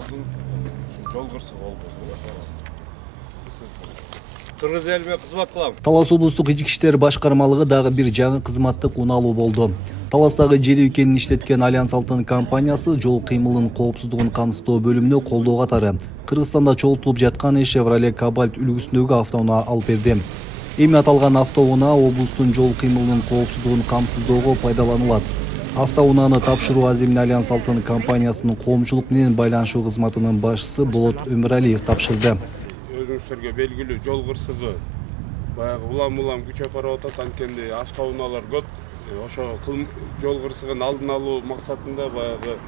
автодун жол кырсыгы болбосун. Кыргыз элине кызмат кылам. Талас облустук ички иштер башкармалыгы дагы бир жаңы кызматтык унаалуу болду. Таластагы жери экенин иштеткен Альянс Алтын компаниясы жол кыймылынын коопсуздугун камсыздоо бөлүмүнө колдоо катары Кыргызстанда чогултулуп жаткан Chevrolet Cobalt үлгүсүндөгү автоунаа алып берди. Эми аталган автоунаа облустун жол кыймылынын коопсуздугун камсыздоого пайдаланылат. Автоунааны тапшыруу аземин Альянс Алтын компаниясынын коомчулук менен байланышуу кызматынын башчысы Болот Өмүралиев тапшырды. Өзүңүздөргө белгилүү жол кырсыгы баягы улам күчөп барып атат, анткени автоунаалар көп. Ошо жол кырсыгын алдын алуу максатында баягы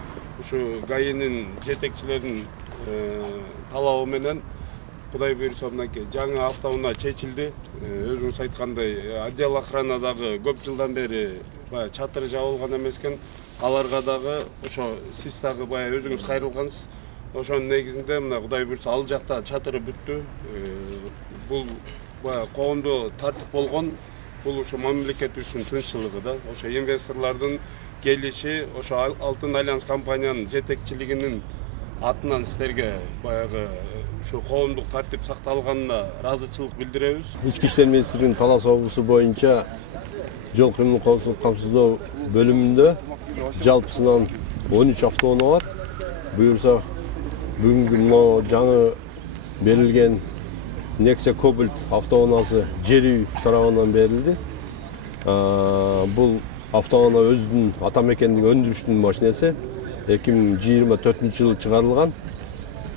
ушу ГАИнин жетекчилеринин талабы менен Кудай буйрса мынакей жаңы автоунаа чечилди. Өзүңүз айткандай, отдел охрана дагы көп жылдан бери баягы чатыры жабылган эмескен. Аларга дагы ошо сиз дагы баягы өзүңүз кайрылгансыз. Ошонун негизинде мына Кудай буйрса ал жакта чатыры бүттү. Бул баягы коомдо тартип болгон. Бул ошо мамлекетибиздин тынччылыгы да. Ошо инвесторлордун келиши, ошо Алтын Альянс компаниянын жетекчилигинин атынан силерге баягы ушу коомдук тартип сакталганына ыраазычылык билдиребиз. Ички иштер министрлигинин Талас облусу боюнча жол кыймылын коопсуздук камсыздоо бөлүмүндө жалпысынан 13 автоунаа бар. Буюрса бүгүнкү мына жаңы берилген Nexia Cobalt автоунаасы жер үй тарабынан берилди. Бул автоунаа өзүнүн атамекендик өндүрүштүн машинеси 2024-жылы чыгарылган.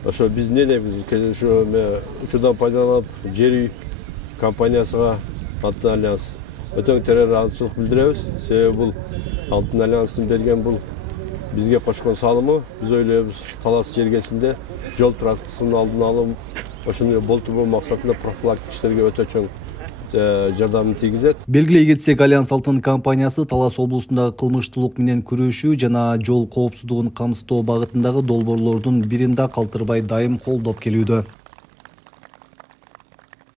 Ошо биз не дейбиз, ошо учурдан пайдаланып жер үй компаниясыга Алтын Альянс өтөң терең ыраазычылык билдиребиз. Себеби бул Алтын Альянстын берген бул бизге кошкон салымы, биз ойлойбуз Талас жергесинде жол транспортунун алдын алуу ошону болтурбоо максатында профилактик иштерге өтө чоң жардамын тийгизет. Белгилей кетсек, Альянс Алтын компаниясы Талас облусундагы кылмыштуулук менен күрөшүү жана жол коопсуздугун камсыздоо багытындагы долбоорлордун бирин да калтырбай дайым колдоп келүүдө.